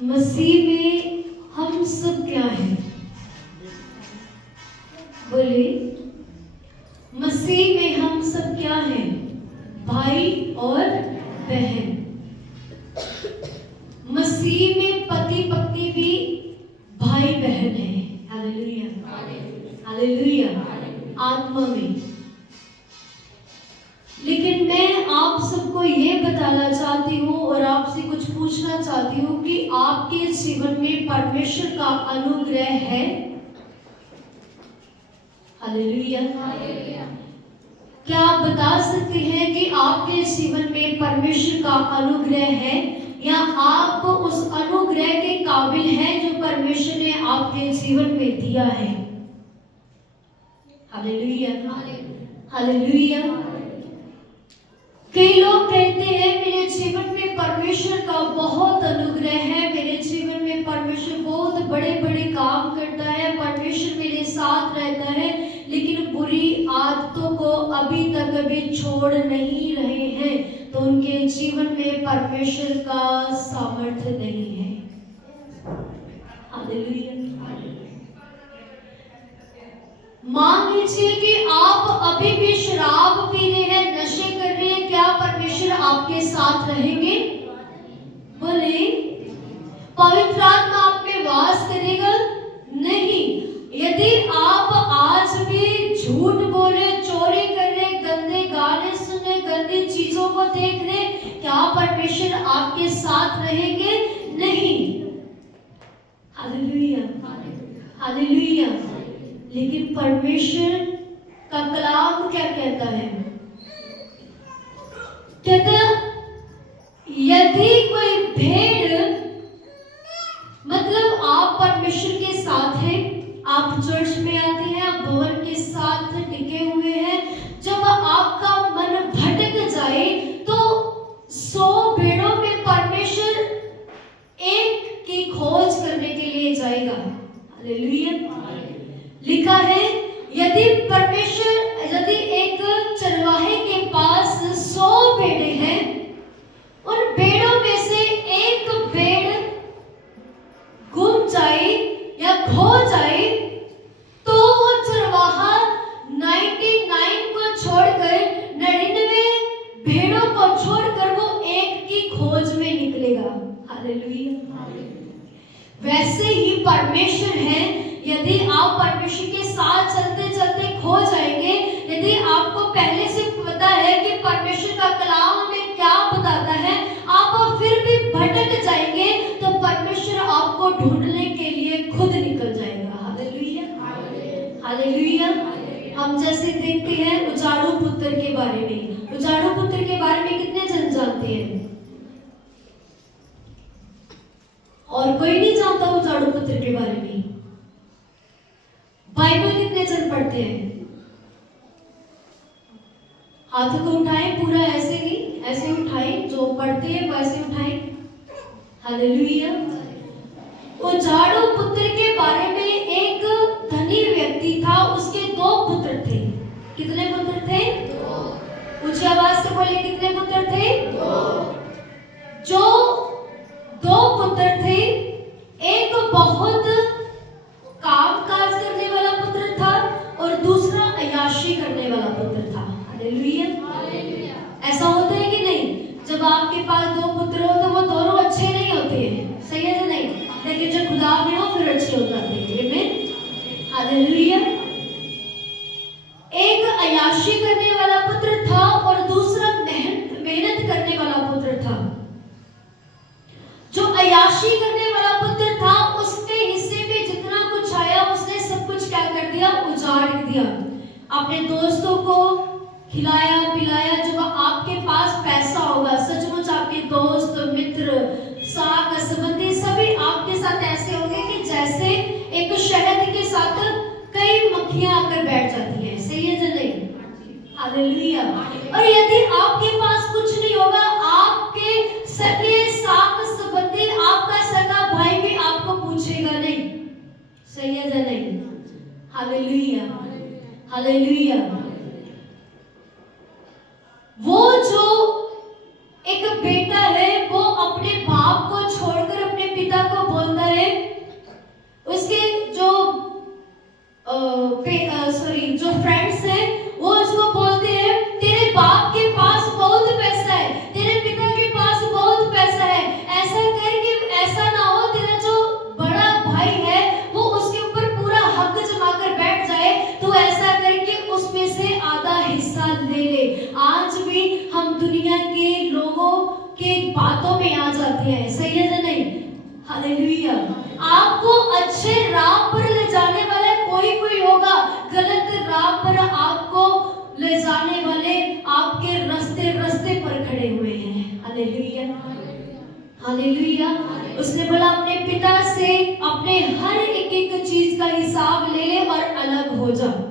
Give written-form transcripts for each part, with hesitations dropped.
मसीह में हम सब क्या हैं? बोले, मसीह में हम सब क्या हैं? भाई और बहन। मसीह में पति पत्नी भी भाई बहन है। हालेलुया, हालेलुया, आत्मा में। लेकिन मैं आप सबको ये बताना चाहती हूँ और आपसे कुछ पूछना चाहती हूँ कि आपके जीवन में परमेश्वर का अनुग्रह है? हालेलुया, क्या आप बता सकते हैं कि आपके जीवन में परमेश्वर का अनुग्रह है, या आप उस अनुग्रह के काबिल हैं जो परमेश्वर ने आपके जीवन में दिया है? Hallelujah, hallelujah. कई लोग कहते हैं मेरे जीवन में परमेश्वर का बहुत अनुग्रह है, मेरे जीवन में परमेश्वर बहुत बड़े बड़े काम करता है, परमेश्वर मेरे साथ रहता है, लेकिन बुरी आदतों को अभी तक अभी छोड़ नहीं रहे हैं, तो उनके जीवन में परमेश्वर का सामर्थ्य नहीं है। हालेलुया। मान लीजिए कि आप अभी भी शराब पी रहे हैं, नशे कर रहे हैं, क्या परमेश्वर आपके साथ रहेंगे? बोले, पवित्र आत्मा आप में वास करेगा? नहीं। यदि आप आज भी झूठ बोले, चोरी कर रहे, गंदे गाने सुने, गंदी चीजों को देख रहे, क्या परमेश्वर आपके साथ रहेंगे? नहीं। Hallelujah, hallelujah. लेकिन परमेश्वर का कलाम क्या कहता है? कहता, यदि कोई भेड़, मतलब आप परमेश्वर के साथ हैं, आप चर्च में आते हैं, आप भवन के साथ टिके हुए हैं, जब आपका मन भटक जाए तो 100 भेड़ों में परमेश्वर एक की खोज करने के लिए जाएगा। हालेलुया। लिखा है, यदि एक चरवाहे के पास 100 भेड़ें हैं, उन भेड़ों में से एक भेड़ गुम जाए या खो जाए, तो वो चरवाहा 99 को छोड़कर, 99 भेड़ों को छोड़कर वो एक की खोज में निकलेगा। हालेलुया। वैसे ही परमेश्वर है, यदि आप परमेश्वर के साथ चलते चलते खो जाएंगे, यदि आपको पहले से पता है कि परमेश्वर का कलाम हमें क्या बताता है, आप फिर भी भटक जाएंगे, तो परमेश्वर आपको ढूंढने के लिए खुद निकल जाएगा। Hallelujah, hallelujah. हम जैसे देखते हैं उजाड़ू पुत्र के बारे में, उजाड़ू पुत्र के बारे में कितने जन जानते हैं? और कोई नहीं जानता उजाड़ू पुत्र के बारे में। बाइबल कितने जन पढ़ते हैं? हाथ को उठाएं, पूरा ऐसे नहीं, ऐसे उठाएं, जो पढ़ते हैं वैसे उठाएं। हालेलुया। उजाड़ू पुत्र के बारे में एक धनी व्यक्ति था, उसके 2 पुत्र थे। कितने पुत्र थे? 2। ऊंची आवाज से बोले, कितने पुत्र थे? 2। जो 2 पुत्र थे, एक बहुत काम काज करने वाला पुत्र था और दूसरा अय्याशी करने वाला पुत्र था। हालेलुया। ऐसा होता है कि नहीं? जब आपके पास 2 पुत्र हो तो वो दोनों अच्छे नहीं होते हैं, सही है नहीं? लेकिन जब खुदा में हो फिर अच्छे हो जाते हैं। आमीन, हालेलुया। एक अय्याशी करने वाला पुत्र था और दूसरा मेहनत करने वाला पुत्र था। जो अय्याशी करने वाला पुत्र था, उसके हिस्से में जितना कुछ आया उसने सब कुछ क्या कर दिया? उजाड़ दिया। अपने दोस्तों को खिलाया पिलाया। जब आपके पास पैसा होगा, सचमुच आपके दोस्त मित्र साग संबंधी सभी आपके साथ ऐसे होंगे कि जैसे एक शहद के साथ कई मक्खियां आकर बैठ जाती हैं, सही है या नहीं? हालेलुया। और यदि आपके पास कुछ नहीं होगा, आपके सगे साग संबंधी, आपका सगा भाई भी आपको पूछेगा नहीं, सही है या नहीं? Hallelujah, hallelujah. वो जो एक बेटा है, वो अपने बाप को छोड़कर अपने पिता को लोगों के बातों में आ जाते हैं, सही है ना नहीं? हालेलुया। आपको अच्छे राह पर ले जाने वाला कोई होगा, गलत राह पर आपको ले जाने वाले आपके रास्ते पर खड़े हुए हैं। Hallelujah, hallelujah. उसने बोला अपने पिता से अपने हर एक चीज का हिसाब ले ले और अलग हो जा।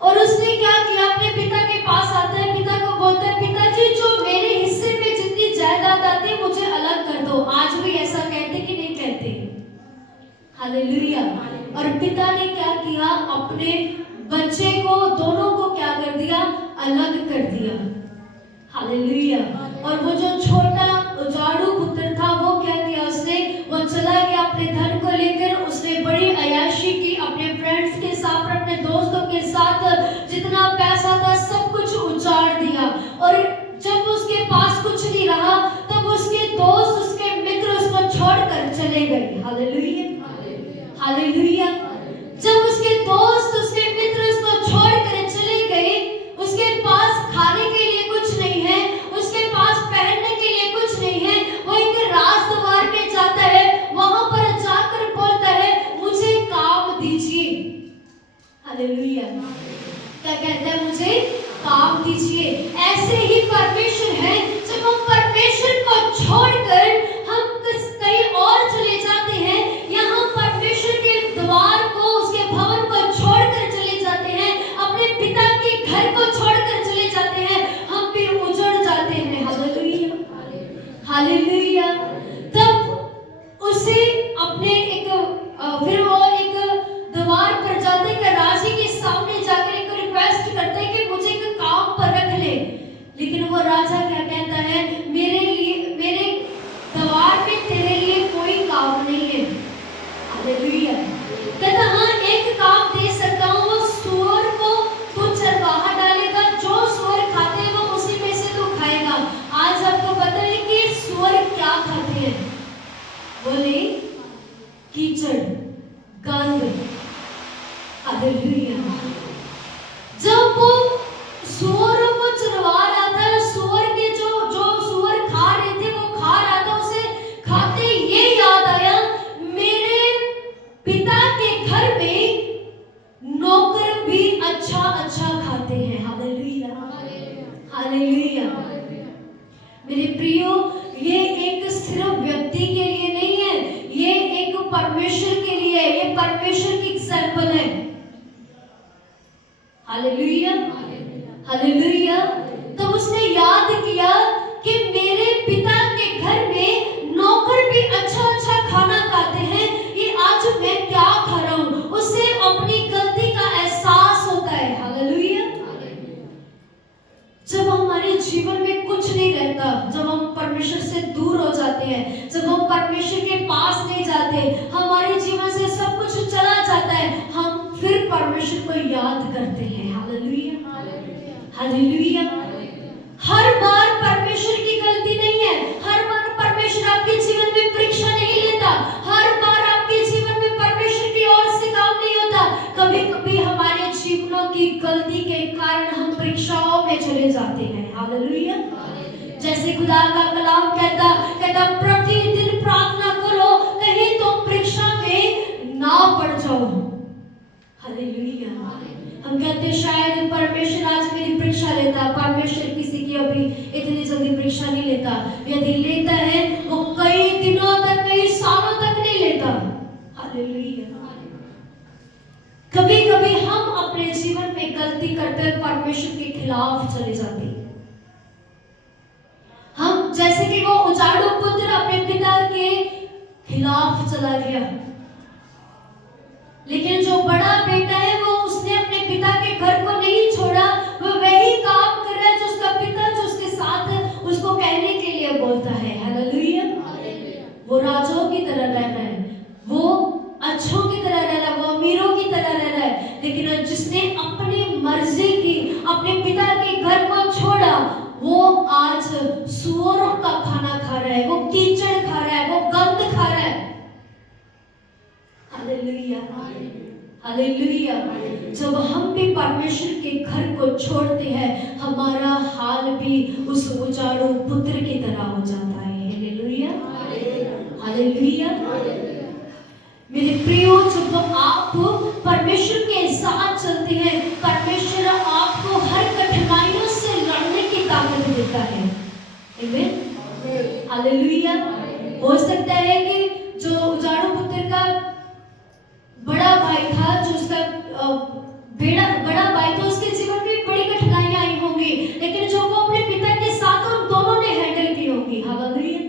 और उसने क्या किया, अपने पिता के पास आता है, पिता को बोलता है, पिताजी जो मेरे हिस्से में जितनी जायदाद आती है मुझे अलग कर दो। आज भी ऐसा कहते कि नहीं कहते? हालेलुया। और पिता ने क्या किया, अपने बच्चे को, दोनों को क्या कर दिया, अलग कर दिया। हालेलुया। और वो जो छोटा उजाड़ू पुत्र था वो क्या किया, उसने वो चला गया अपने धन को लेकर, उसने बड़ी अय्याशी की अपने फ्रेंड्स के साथ, अपने दोस्तों के साथ, जितना पैसा था सब कुछ उजाड़ दिया। और जब उसके पास कुछ नहीं रहा तब उसके दोस्त, उसके मित्र उसको छोड़कर चले गए। Hallelujah, hallelujah. जब उसके दोस्त, उसके मित्र उसको छोड़कर चले गए, उसके पास खाने के लिए कुछ नहीं है, उसके पास पहनने के लिए कुछ नहीं है, वो एक राजद्वार में जाता है, वहां पर जाकर बोलता है मुझे काम दीजिए। हालेलुया। क्या कहता है, मुझे काम दीजिए। ऐसे ही परमेश्वर है, जब हम परमेश्वर को छोड़कर हम कहीं और चले जाते हैं, यहाँ परमेश्वर के द्वार को, उसके भवन को छोड़कर चले जाते हैं, अपने पिता के घर को छोड़कर चले जाते हैं, हम फिर उजड़ जाते हैं। Hallelujah, hallelujah. तब उसे अपने फिर वो एक द्वार पर जाते हैं, राजी के सामने जाकर एक रिक्वेस्ट करते हैं कि मुझे एक काम पर रख ले। लेकिन वो राजा क्या कहता है, मेरे द्वार में तेरे लिए कोई काम नहीं है। हालेलुया। कहता हाँ एक काम दे सकता हूँ, वो सूअर को तू चरवाहा डालेगा, जो सूअर खाते हैं वो उसी में से तू खाएगा। आज आपको पता है कि सूअर क्या खाते हैं? बोले कीचड़, गंद। हालेलुया। जब वो सूअरों को चरवा रहा था, सूअर के जो सूअर खा रहे थे वो खा रहा था, उसे खाते ये याद आया, मेरे पिता के घर में नौकर भी अच्छा खाते हैं। Hallelujah, hallelujah. मेरे प्रियो, ये एक सिर्फ व्यक्ति के लिए नहीं है, ये एक परमेश्वर के लिए है, ये परमेश्वर की एग्जाम्पल है। Hallelujah, hallelujah. तो उसने याद किया कि मेरे पिता के घर में नौकर भी अच्छा खाना खाते हैं, ये आज मैं क्या खा रहा हूं, उससे अपनी गलती का एहसास होता है। हालेलुया। जब हमारे जीवन में कुछ नहीं रहता, जब हम परमेश्वर से दूर हो जाते हैं, जब हम परमेश्वर के पास नहीं जाते, हमारे जीवन से सब कुछ चला जाता है, हम फिर परमेश्वर को याद करते हैं। Hallelujah, hallelujah. हर बार परमेश्वर की गलती नहीं है, हर बार परमेश्वर आपके जीवन में परीक्षा नहीं लेता, हर बार आपके जीवन में परमेश्वर की ओर से काम नहीं होता। कभी-कभी हमारे जीवनों की गलती के कारण हम परीक्षाओं में चले जाते हैं। हालेलुया। जैसे खुदा का कलाम कहता प्रतिदिन प्रार्थना करो कहीं तुम परीक्षा में ना पड़ जाओ। हालेलुया। हम कहते हैं शायद परमेश्वर आज मेरी परीक्षा लेता, परमेश्वर किसी की अभी इतनी जल्दी परीक्षा नहीं लेता, यदि लेता है वो कई दिनों तक, कई सालों तक नहीं लेता। हालेलुया। कभी-कभी हम अपने जीवन में गलती करते हैं, परमेश्वर के खिलाफ चले जाते हैं। हम जैसे कि वो उजाड़ू पुत्र अपने पिता के खिलाफ चला गया, लेकिन जो बड़ा बेटा है वो उसने अपने पिता के घर को नहीं छोड़ा, वो वही काम कर रहा है जो उसका पिता जो उसके साथ उसको कहने के लिए बोलता है। हालेलुया। वो राजाओं की तरह रह रहा है, वो अच्छों की तरह रह रहा है, वो अमीरों की तरह रह रहा है, लेकिन जिसने अपनी मर्जी की, अपने पिता के घर को छोड़ा, वो आज सूअरों का खाना खा रहा है, वो कीचड़ खा रहा है, वो गंद खा रहा है। हालेलुया। हालेलुया। जब हम भी परमेश्वर के घर को छोड़ते हैं, हमारा हाल भी उस उजाड़ू पुत्र की तरह हो जाता है। Hallelujah, hallelujah. मेरे प्रियो, जब आप परमेश्वर के साथ चलते हैं, परमेश्वर आपको हर कठिनाइयों से लड़ने की ताकत देता है। आमीन, हालेलुया। हो सकता है कि जो उजाड़ू पुत्र का बड़ा भाई था, जो उसका बड़ा भाई था, उसके जीवन में बड़ी कठिनाइयां आई होंगी, लेकिन जो वो अपने पिता के साथ उन दोनों ने हैंडल की होगी। Hallelujah,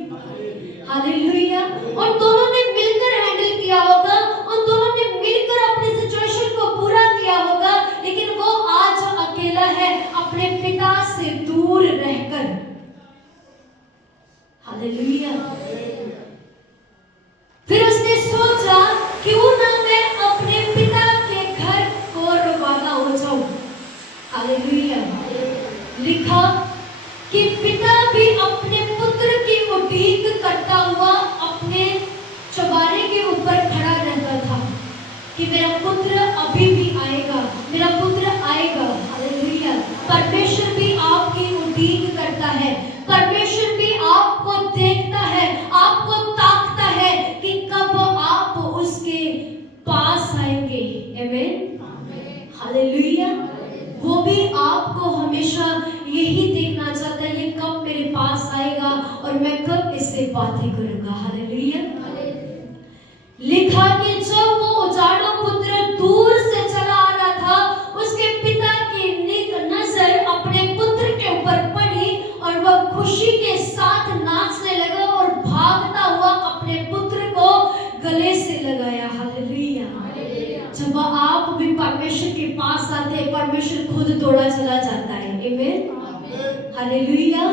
hallelujah. उन दोनों ने मिलकर हैंडल किया होगा, उन दोनों ने मिलकर अपने सिचुएशन को पूरा किया होगा, लेकिन वो आज अकेला है अपने पिता से दूर रहकर। हालेलुया। फिर उसने सोचा, क्यों ना मैं अपने पिता के घर को रवाना हो जाऊं। हालेलुया। लिखा कि पिता भी अपने पुत्र की उड़ीक करता हुआ अपने चौबारे के ऊपर खड़ा रहता था कि मेरा पुत्र अभी भी आएगा, मेरा पुत्र आएगा। हालेलुया। परमेश्वर भी आपकी उड़ीक करता है, परमेश्वर भी आपको देखता है, आपको ताकता है कि कब आप उसके पास आएंगे। आमीन, हालेलुया। वो भी आपको हमेशा यही देखना चाहता है, ये कब मेरे पास आएगा और मैं कब इससे बातें करूंगा। हालेलुया। लिखा कि जब वो उजाड़ू पुत्र दूर से चला आ रहा था, उसके पिता की नजर अपने पुत्र के ऊपर पड़ी और वह खुशी के साथ नाचने लगा और भागता हुआ अपने पुत्र को गले से लगाया। हालेलुया। जब आप भी परमेश्वर के पास आते हैं, परमेश्वर खुद दौड़ा चला जाता है। आमीन, हालेलुया।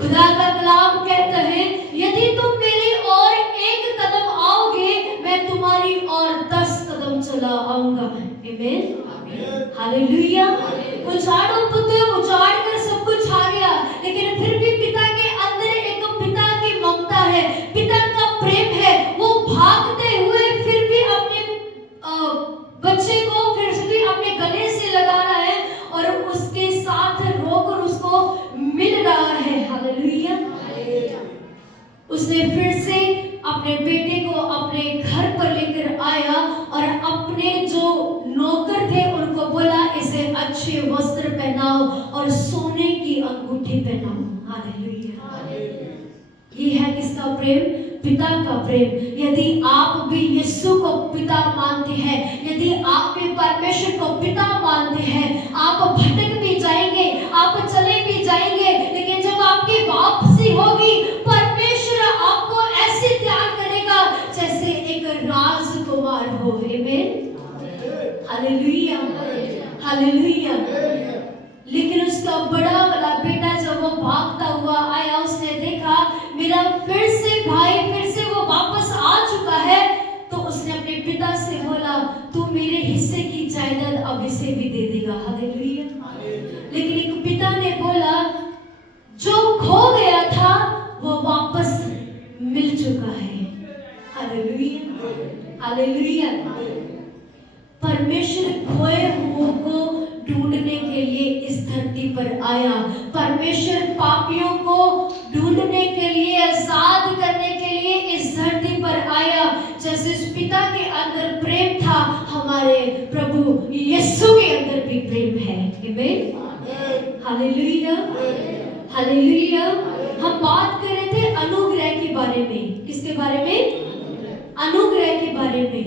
खुदा का कलाम कहता है, यदि तुम मेरी ओर एक कदम आओगे, मैं तुम्हारी ओर 10 कदम चला आऊंगा। आमीन, हालेलुया। उजाड़ू पुत्र उजाड़ कर सब कुछ आ गया, लेकिन फिर भी पिता के अंदर एक पिता की ममता है, पिता का प्रेम है। वो भागते हुए फिर भी अपने बच्चे को फिर भी अपने गले से लगा रहा है और उसके साथ रोकर उसको मिल रहा है। हालेलुया। उसने फिर से अपने बेटे को अपने घर पर लेकर आया और अपने जो नौकर थे उनको बोला, इसे अच्छे वस्त्र पहनाओ और सोने की अंगूठी पहनाओ। हालेलुया। ये है किसका प्रेम? पिता का प्रेम। यदि आप भी यीशु को पिता मानते हैं, यदि आप भी परमेश्वर को पिता मानते हैं, आप भटक भी जाएंगे, आप चले भी जाएंगे, लेकिन जब आपकी वापसी होगी, परमेश्वर आपको ऐसे त्याग करेगा जैसे एक राजकुमार हो। आमीन, हालेलुया, हालेलुया। लेकिन उसका बड़ा वाला बेटा जब वो भागता हुआ आया, उसने देखा मेरा फिर से भाई फिर से वो वापस आ चुका है, तो उसने अपने पिता से बोला, तू मेरे हिस्से की जायदाद अब इसे भी दे देगा। हालेलुया। लेकिन एक पिता ने बोला, जो खो गया था वो वापस मिल चुका है। Hallelujah, hallelujah. परमेश्वर खोए हुओं को ढूंढने के लिए इस धरती पर आया, परमेश्वर पापियों को ढूंढने के लिए, आजाद करने के लिए इस धरती पर आया। जैसे उस पिता के अंदर प्रेम था, हमारे प्रभु यीशु के अंदर भी प्रेम है। आमीन, हालेलुया, हालेलुया। हम बात कर रहे थे अनुग्रह के बारे में। किसके बारे में? अनुग्रह के बारे में,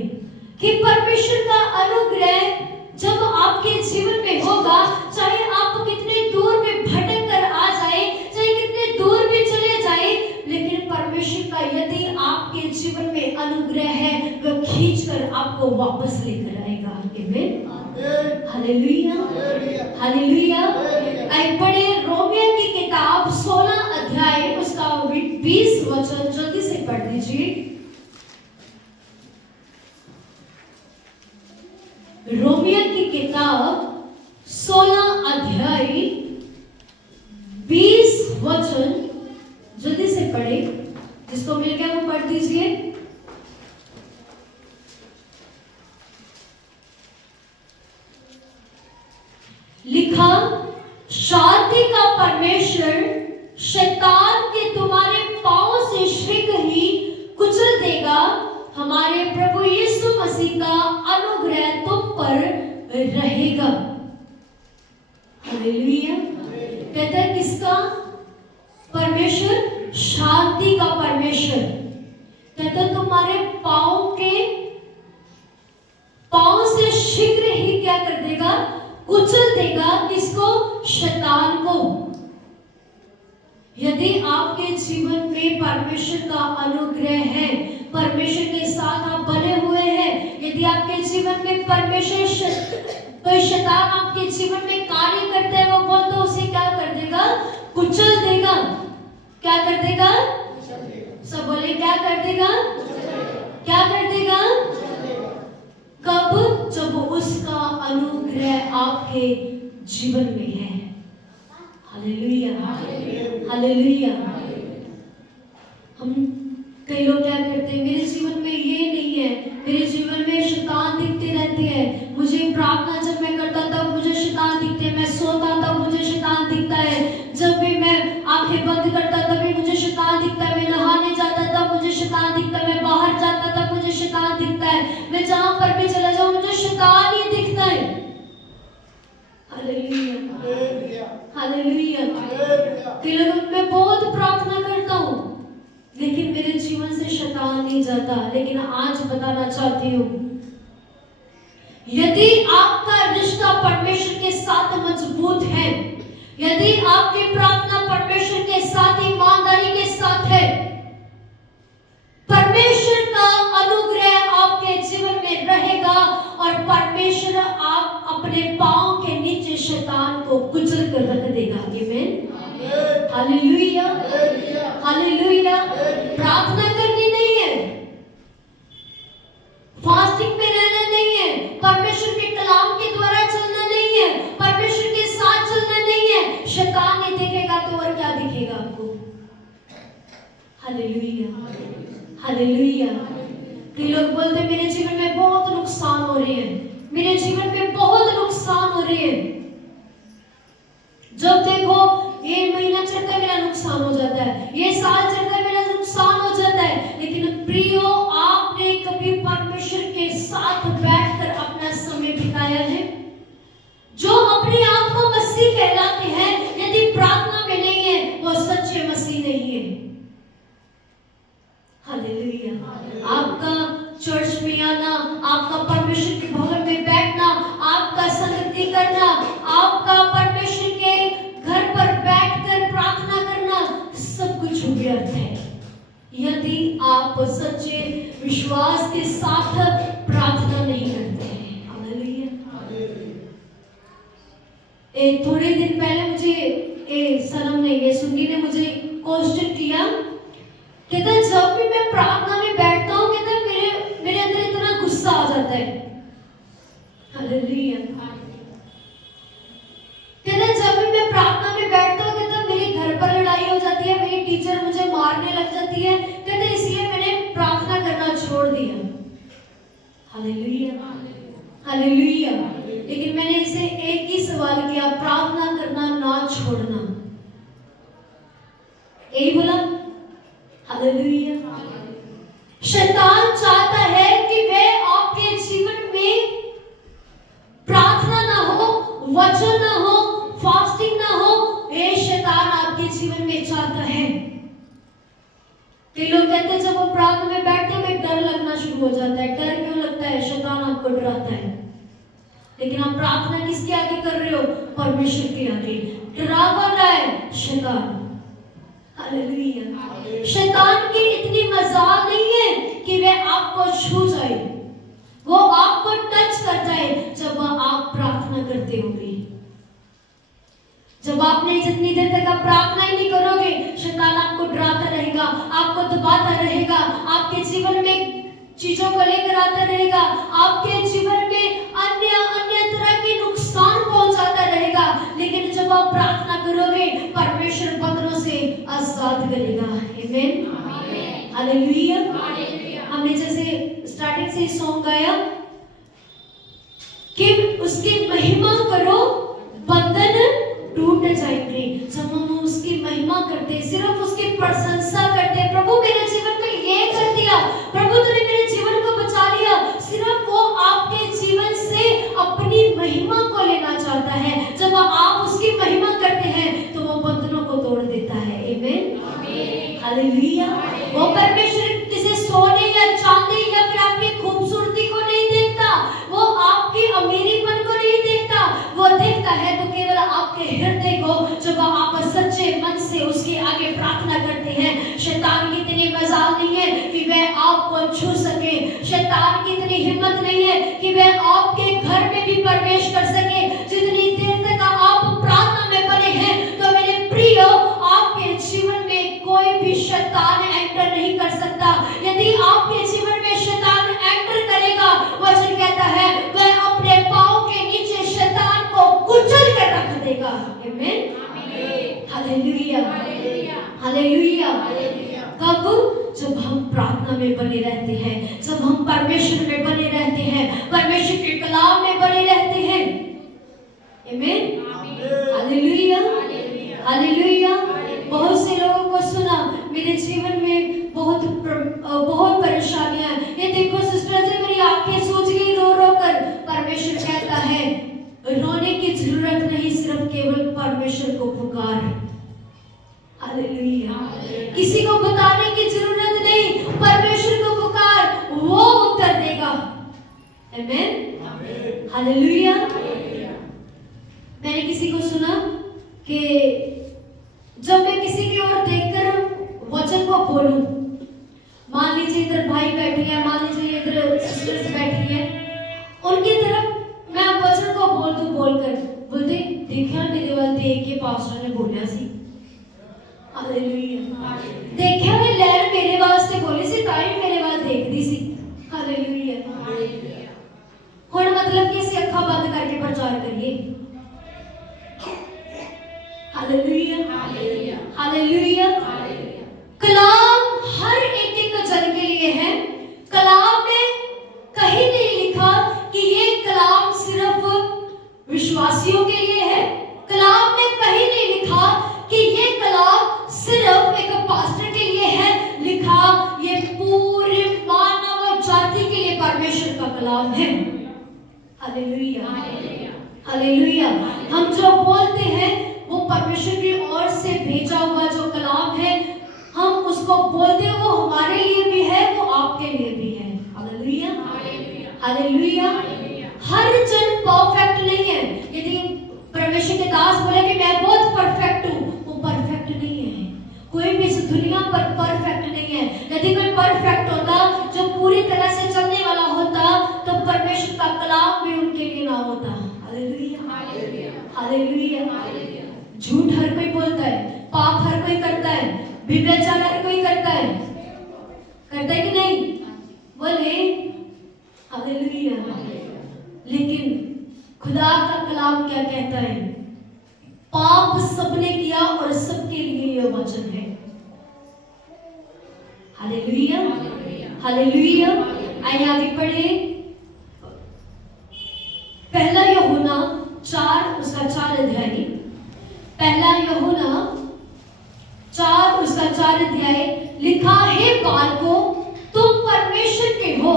कि परमेश्वर का अनुग्रह जब आपके जीवन में होगा, चाहे आप कितने दूर में भटक कर आ जाए, चाहे कितने दूर भी चले जाए, लेकिन परमेश्वर का यदि आपके जीवन में अनुग्रह है, वह खींचकर आपको वापस लेकर आएगा। आमीन, हालेलुया, हालेलुया। आइए पढ़े रोमियो की किताब 16 अध्याय उसका 20 वचन, जल्दी से पढ़ दीजिए। रोमियो की किताब 16 अध्याय 20 वचन, जल्दी से पढ़े। जिसको मिल गया वो पढ़ दीजिए। में रहेगा। हालेलुया। कहता है किसका? परमेश्वर, शांति का परमेश्वर। कहता है तुम्हारे पांव से शीघ्र ही क्या कर देगा? कुचल देगा। किसको? शैतान को। यदि आपके जीवन में परमेश्वर का अनुग्रह है, परमेश्वर के साथ आप बने हुए हैं, यदि आपके जीवन में परमेश्वर, कोई शैतान आपके जीवन में कार्य करता है, वो तो उसे क्या कर देगा? कुचल देगा। क्या कर देगा? सब बोले क्या कर देगा? क्या कर देगा? कब? जब उसका अनुग्रह आपके जीवन में है। Hallelujah, hallelujah. हम कई लोग क्या करते हैं, मेरे जीवन में ये नहीं है, मेरे जीवन में शैतान दिखते रहते हैं, मुझे प्रार्थना जब मैं करता तब मुझे शैतान दिखते हैं, मैं सोता तब मुझे शैतान दिखता है, जब भी मैं आंखें बंद करता तब भी मुझे शैतान दिखता है, मैं नहाने जाता तब मुझे शैतान दिखता है, मैं बाहर जाता तब मुझे शैतान दिखता है, मैं जहां पर भी चला जाऊं मुझे शैतान ही दिखता है। Hallelujah, hallelujah. कई लोगों मैं बहुत प्रार्थना करता हूँ लेकिन मेरे जीवन से शैतान नहीं जाता। लेकिन आज बताना चाहती हूँ, यदि आपका रिश्ता परमेश्वर के साथ मजबूत है, यदि आपकी प्रार्थना परमेश्वर के साथ ईमानदारी के साथ है, परमेश्वर का अनुग्रह आपके जीवन में रहेगा और परमेश्वर आप अपने पांव के नीचे शैतान को कुचल कर रख देगा। आमीन, हालेलुया, हालेलुया। प्रार्थना करनी नहीं है, फास्टिंग में रहना नहीं है, परमेश्वर के कलाम के द्वारा चलना नहीं है, परमेश्वर के साथ चलना नहीं है। शैतान नहीं दिखेगा तो और क्या दिखेगा आपको? Hallelujah, hallelujah. कई लोग बोलते हैं मेरे जीवन में बहुत नुकसान हो रहे हैं, मेरे जीवन में बहुत नुकसान हो रहे हैं। जब देखो ये महीना चढ़ता है मेरा नुकसान हो जाता है, ये साल चढ़ता है मेरा नुकसान हो जाता है। लेकिन प्रियो, आपने कभी परमेश्वर के साथ बैठकर अपना समय बिताया है? जो अपने आप को मसीह कहलाते हैं, यदि प्रार्थना में नहीं है वो सच्चे मसीह नहीं है। हालेलुया। आपका चर्च में आना, आपका परमेश्वर के भवन में बैठना, आपका संगति करना, आपका परमेश्वर के घर पर बैठकर प्रार्थना करना, सब कुछ व्यर्थ है यदि आप सच्चे विश्वास के साथ प्रार्थना नहीं करते हैं। हालेलुया। एक थोड़े दिन पहले मुझे सनम ने, ये सुनी ने मुझे क्वेश्चन किया, कहता जब भी मैं प्रार्थना में बैठता हूँ, कहता मेरे अंदर इतना गुस्सा आ जाता है। हालेलुया। कहता जब भी मैं प्रार्थना में बैठता हूँ, कहता मेरे घर पर लड़ाई हो जाती है, मेरी टीचर मुझे मारने लग जाती है, कहता इसलिए मैंने प्रार्थना करना छोड़ दिया। Hallelujah, hallelujah. लेकिन मैंने इसे एक ही सवाल किया, प्रार्थना करना ना छोड़ना, यही बोला। हालेलुया। शैतान चाहता है कि वह आपके जीवन में प्रार्थना ना हो, वचन ना हो, फास्टिंग ना हो, ये शैतान आपके जीवन में चाहता है। कई लोग कहते हैं जब वो प्रार्थना में बैठते हैं डर लगना शुरू हो जाता है। डर क्यों लगता है? शैतान आपको डराता है। लेकिन आप प्रार्थना किसके आगे कर रहे हो? परमेश्वर के आगे। डरा कौन रहा है? शैतान। हालेलुया। शैतान की इतनी मजाल नहीं है कि वह आपको छू जाए, वो आपको टच कर जाए जब आप प्रार्थना करते होंगे। जब आपने जितनी देर तक आप प्रार्थना ही नहीं करोगे, शैतान आपको डराता रहेगा, आपको दबाता रहेगा, आपके जीवन में चीजों को लेकर आता रहेगा, आपके जीवन में अन्य तरह के नुकसान पहुंचाता रहेगा। लेकिन जब आप प्रार्थना करोगे, परमेश्वर बंधनों से आजाद करेगा। आमीन, हालेलुया। हमने जैसे स्टार्टिंग से सॉन्ग गाया कि उसकी महिमा करो, बंधन टूट जाएंगे। जब हम उसकी महिमा करते, सिर्फ उसकी प्रशंसा करते, प्रभु मेरे जीवन में ये कर दिया, प्रभु तूने मेरे जीवन को बचा लिया, सिर्फ वो आपके जीवन से अपनी महिमा हालेलुया। वो परमेश्वर किसी सोने या चांदी या फिर आपकी खूबसूरती को नहीं देखता, वो आपकी अमीरीपन को नहीं देखता, वो देखता है तो केवल आपके हृदय को। जब आप सच्चे मन से उसके आगे प्रार्थना करते हैं, शैतान की इतनी मजाल नहीं है कि वह आपको छू सके, शैतान की इतनी हिम्मत नहीं है कि वह आपके घर में भी प्रवेश कर सके। जितनी देर तक आप प्रार्थना में बने हैं, तो मेरे प्रियो, आपके जीवन में कोई भी शैतान एंटर नहीं कर सकता। यदि आपके जीवन में शैतान एंटर करेगा, वचन कहता है वह अपने पांव के नीचे शैतान को कुचल कर रख देगा। आमीन, हालेलुया, हालेलुया। कब? जब हम प्रार्थना में बने रहते हैं, जब हम परमेश्वर में बने रहते हैं, परमेश्वर के कलाम में बने रहते हैं। आमीन, हालेलुया, हालेलुया। बहुत से लोगों को सुना, मेरे जीवन में बहुत परेशानियां हैं। ये देखो सिस्टर जी, मेरी आंखें सूज गई रो रो कर। परमेश्वर कहता है रोने की जरूरत नहीं, सिर्फ केवल परमेश्वर को पुकार। हालेलुया। किसी को बताने की जरूरत नहीं, परमेश्वर को पुकार, वो उत्तर देगा। आमीन, हालेलुया। मैंने किसी को सुना कि जब मैं किसी की ओर देखकर वचन को बोलूं, मान लीजिए इधर भाई बैठी है, मान लीजिए इधर सिस्टर्स बैठी है, उनकी तरफ मैं वचन को बोलकर बोलते देखा मेरे वाल देख के पास्टर ने बोलिया सी। हालेलुया। देखा मैं लैर मेरे वास्ते बोली सी, ताई मेरे वाल देखदी सी। हालेलुया। हुण मतलब कि ਅਸੀਂ ਅੱਖਾਂ ਬੰਦ करके प्रचार करिए। Hallelujah, hallelujah, hallelujah. कलाम हर एक जन के लिए है। कलाम में कहीं नहीं लिखा कि ये कलाम सिर्फ विश्वासियों के लिए है। कलाम में कहीं नहीं लिखा कि ये कलाम सिर्फ एक पास्टर के लिए है। लिखा ये पूरे मानव जाति के लिए परमेश्वर का कलाम है। Hallelujah, hallelujah. हम जो बोलते हैं वो परमेश्वर की ओर से भेजा हुआ जो कलाम है, हम उसको बोलते हैं, वो हमारे लिए भी है, वो आपके लिए भी है। Hallelujah, hallelujah. हर जन परफेक्ट नहीं है। यदि परमेश्वर के दास बोले कि मैं बहुत परफेक्ट हूँ, वो परफेक्ट नहीं है। कोई भी इस दुनिया पर परफेक्ट नहीं है। यदि कोई परफेक्ट होता, जो पूरी तरह से चलने वाला होता, तो परमेश्वर का कलाम भी उनके लिए ना होता। Hallelujah, hallelujah. झूठ हर कोई बोलता है, पाप हर कोई करता है, व्यभिचार हर कोई करता है कि नहीं? बोले हालेलुया। लेकिन खुदा का कलाम क्या कहता है? पाप सबने किया और सबके लिए यह वचन है। Hallelujah, hallelujah. आइए आगे पढ़े। पहला यूहन्ना 4 उसका 4 अध्याय। पहला यूहन्ना 4 उसका 4 अध्याय लिखा है, बालकों तुम परमेश्वर के हो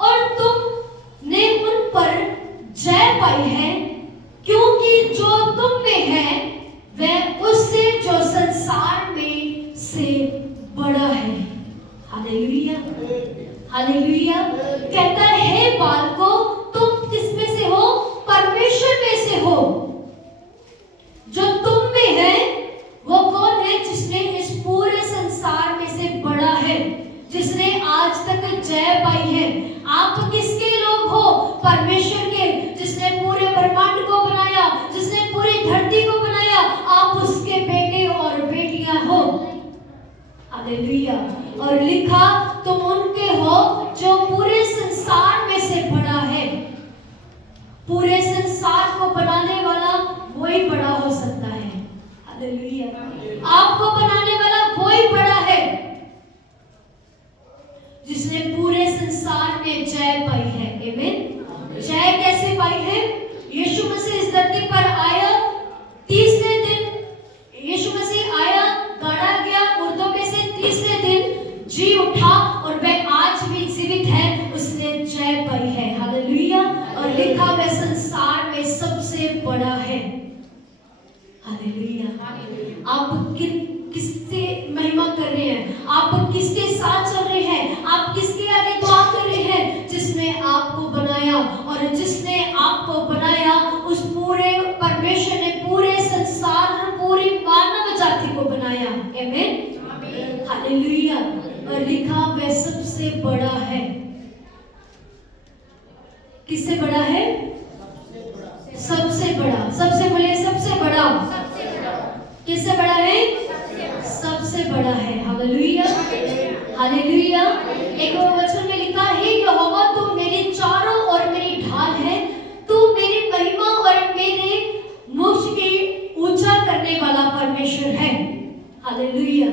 और तुमने उन पर जय पाई है, क्योंकि जो तुम में है वह उससे जो संसार में से बड़ा है। Hallelujah, hallelujah. कहता है बालकों तुम किसमें से हो? परमेश्वर में से हो। जो तुम में है वो कौन है? जिसने इस पूरे संसार में से बड़ा है, जिसने आज तक जय पाई है। आप किसके लोग हो? परमेश्वर के, जिसने पूरे ब्रह्मांड को बनाया, जिसने पूरी धरती को बनाया। आप उसके बेटे और बेटियां हो। हालेलुया। और लिखा तुम उनके हो जो पूरे संसार में से बड़ा है। पूरे संसार को बनाने वाला वही बड़ा हो सकता है। हालेलुया। आपको बनाने वाला वही बड़ा है, जिसने पूरे संसार में जय पाई है। आमीन। जय कैसे पाई है? यीशु मसीह इस धरती पर आया, तीसरे दिन यीशु मसीह आया, गाड़ा गया, मुर्दों में से तीसरे दिन जी उठा और वह आज भी जीवित है। उसने जय पाई है। हालेलुया। और लिखा वह संसार में सबसे बड़ा है। हालेलुया। आप किस महिमा कर रहे हैं, आप किसके साथ चल रहे हैं, आप किसके आगे दुआ कर रहे हैं? जिसने आपको बनाया, और जिसने आपको बनाया उस पूरे परमेश्वर ने पूरे संसार, पूरी मानव जाति को बनाया। आमीन, हालेलुया। और लिखा वह सबसे बड़ा है। किससे बड़ा है? सबसे बड़ा। सबसे बोले सबसे बड़ा। किससे बड़ा है? सबसे बड़ा है। Hallelujah, hallelujah. एक और वचन में लिखा है, यहोवा तू मेरी चारों ओर मेरी ढाल है, तू मेरी महिमा और मेरे मुख की ऊंचा करने वाला परमेश्वर है। हालेलुया।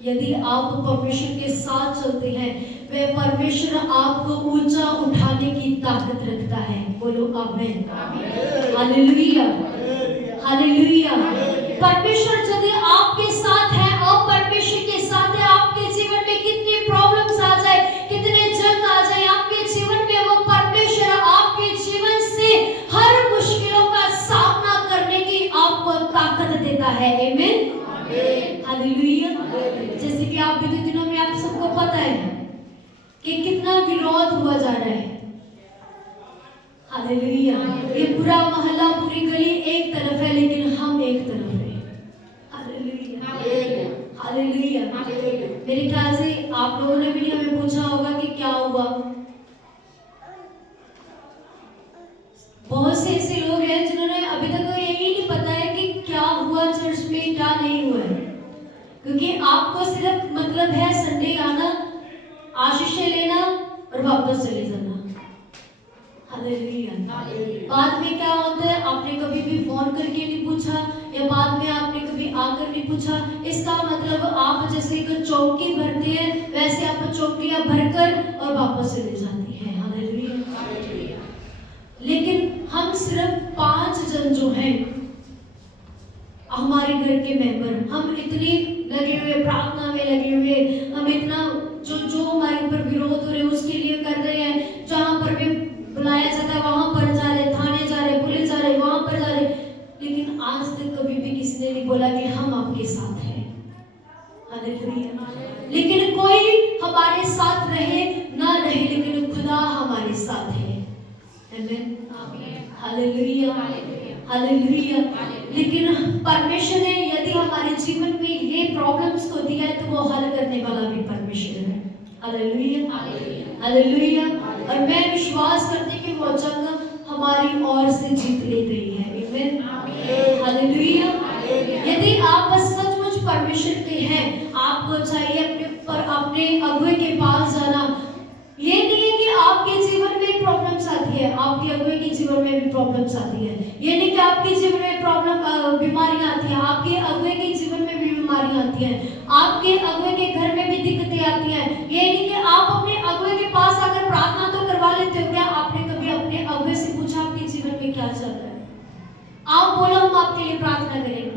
यदि आप परमेश्वर के साथ चलते हैं, वह परमेश्वर आपको ऊंचा उठाने की ताकत रखता है। बोलो आमीन, हालेलुया, हालेलुया। परमेश्वर यदि आपके साथ है, आप परमेश्वर के साथ है, आपके जीवन में कितनी प्रॉब्लम्स आ जाए, कितने जंग आ जाए आपके जीवन में, वो परमेश्वर आपके जीवन से हर मुश्किलों का सामना करने की आपको ताकत देता है। आमीन, हालेलुया। जैसे कि आप बीते दिनों में आप सबको पता है कि कितना विरोध हुआ जा रहा है। हालेलुया। ये पूरा मोहल्ला, पूरी गली एक तरफ है, लेकिन हम एक तरफ हैं। Hallelujah, hallelujah. मेरे ख्याल से आप लोगों ने भी हमें पूछा होगा कि क्या हुआ। बहुत से ऐसे लोग हैं जिन्होंने अभी तक तो यही नहीं पता है कि क्या हुआ चर्च में, क्या नहीं हुआ है, क्योंकि आपको सिर्फ मतलब है संडे आना, आशीषें लेना और वापस चले जाना। हालेलुया। बाद में क्या होता है, आपने कभी भी फोन करके नहीं पूछा, या बाद में आपने कभी आकर नहीं पूछा। इसका मतलब आप जैसे एक चौकी भरते हैं, वैसे आप चौकियां भरकर और वापस चले जाती हैं। हालेलुया। लेकिन हम सिर्फ 5 जन जो हैं हमारे घर के मेंबर, हम इतने लगे हुए प्रार्थना में लगे हुए, हम इतना जो हमारे ऊपर विरोध हो रहे हैं उसके लिए कर रहे हैं, जहां पर भी बुलाया जाता है वहां पर जा रहे, थाने जा रहे, पुलिस जा रहे, वहां पर जा रहे, लेकिन आज तक कभी भी किसी ने नहीं बोला कि हम आपके साथ हैं। हालेलुया। लेकिन कोई हमारे साथ रहे ना रहे, लेकिन खुदा हमारे साथ है। आमीन, हालेलुया, हालेलुया। लेकिन परमेश्वर ने यदि हमारे जीवन में ये प्रॉब्लम्स को दिया है, तो वो हल करने वाला भी परमेश्वर है। Hallelujah, hallelujah. और मैं विश्वास करती कि वो जंग हमारी ओर से जीत ली गई है। आमीन, हालेलुया। यदि आप सचमुच परमेश्वर के हैं, आपको चाहिए अपने अगुवे के पास जाना। ये नहीं है कि आपके जीवन में प्रॉब्लम्स आती है, आपके अगुवे के जीवन में भी प्रॉब्लम्स आती है। ये नहीं कि आपके जीवन में बीमारियां आती हैं, आपके अगुवे के जीवन में भी बीमारियां आती हैं, आपके अगुवे के घर में भी दिक्कतें आती हैं। ये नहीं कि आप अपने अगुवे के पास आकर प्रार्थना तो करवा लेते हो। क्या आपने कभी अपने अगुवे से पूछा आपके जीवन में क्या चल रहा है? आप बोलो हम आपके लिए प्रार्थना करेंगे,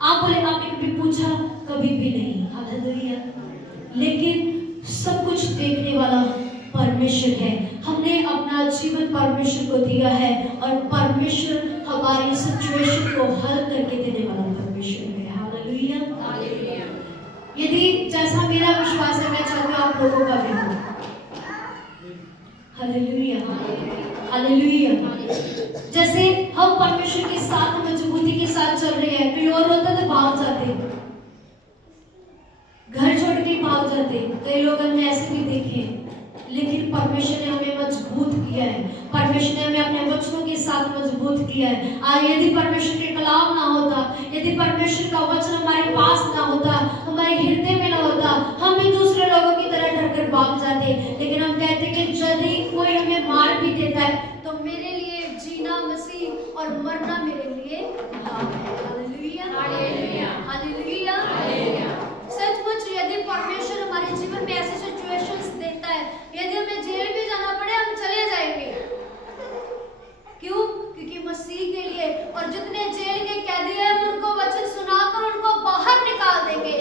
आप बोले आपने कभी पूछा? कभी भी नहीं। हालेलुया। लेकिन सब कुछ देखने वाला परमेश्वर है। हमने अपना जीवन परमेश्वर को दिया है, और परमेश्वर हमारी सिचुएशन को हल करके देने वाला परमेश्वर है। Hallelujah, hallelujah. यदि जैसा मेरा विश्वास है, मैं चाहती हूँ आप लोगों का भी हो। Hallelujah, hallelujah. जैसे हम परमेश्वर के साथ मजबूती के साथ चल रहे हैं, कोई और होता तो भाग जाते, घर छोड़ के भाग जाते। कई लोग हमने ऐसे भी देखे, लेकिन परमेश्वर ने हमें मजबूत किया है, परमेश्वर ने हमें अपने वचनों के साथ मजबूत किया है। आज यदि परमेश्वर के कलाम ना होता, यदि परमेश्वर का वचन हमारे पास ना होता, हमारे हृदय में ना होता, हम भी दूसरे लोगों की तरह डरकर भाग जाते। लेकिन हम कहते कि यदि कोई हमें मार भी देता है, तो मेरे लिए जीना मसीह और मरना मेरे लिए लाभ है। Hallelujah, hallelujah, hallelujah, hallelujah. सचमुच यदि परमेश्वर हमारे जीवन में ऐसे सिचुएशंस देता है, यदि हमें जेल भी जाना पड़े, हम चले जाएंगे। क्यों? क्योंकि मसीह के लिए। और जितने जेल के कैदी हैं, उनको वचन सुनाकर उनको बाहर निकाल देंगे।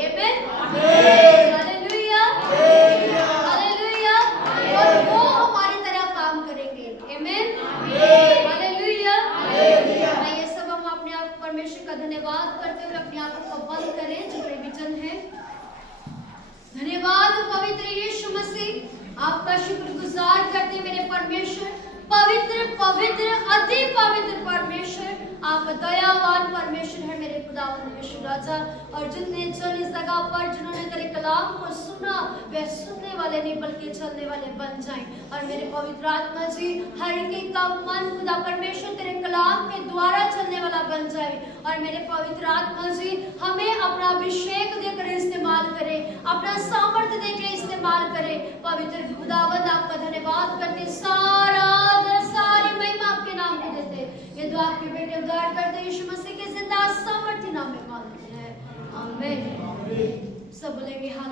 पवित्र अति पवित्र परमेश्वर, आप दयावान परमेश्वर है मेरे खुदावंद यीशु राजा। और जितने जन इस जगह पर जिन्होंने तेरे कलाम को सुना, वे सुनने वाले नहीं बल्कि चलने वाले बन जाएं। और मेरे पवित्र आत्मा जी, हर एक का मन खुदा परमेश्वर तेरे कलाम के द्वारा चलने वाला बन जाए। और मेरे पवित्र आत्मा जी, हमें अपना अभिषेक देकर इस्तेमाल करे, अपना सामर्थ्य देकर इस्तेमाल करे। पवित्र खुदावंद आपका धन्यवाद करते, सारा आदर सारी महिमा आपके नाम को देते। ये दुआ आपके बेटे उद्धार करते यीशु मसीह के जिंदा सामर्थ्य नाम में मांगते हैं, आमीन। सब बोलेंगे हालेलुया।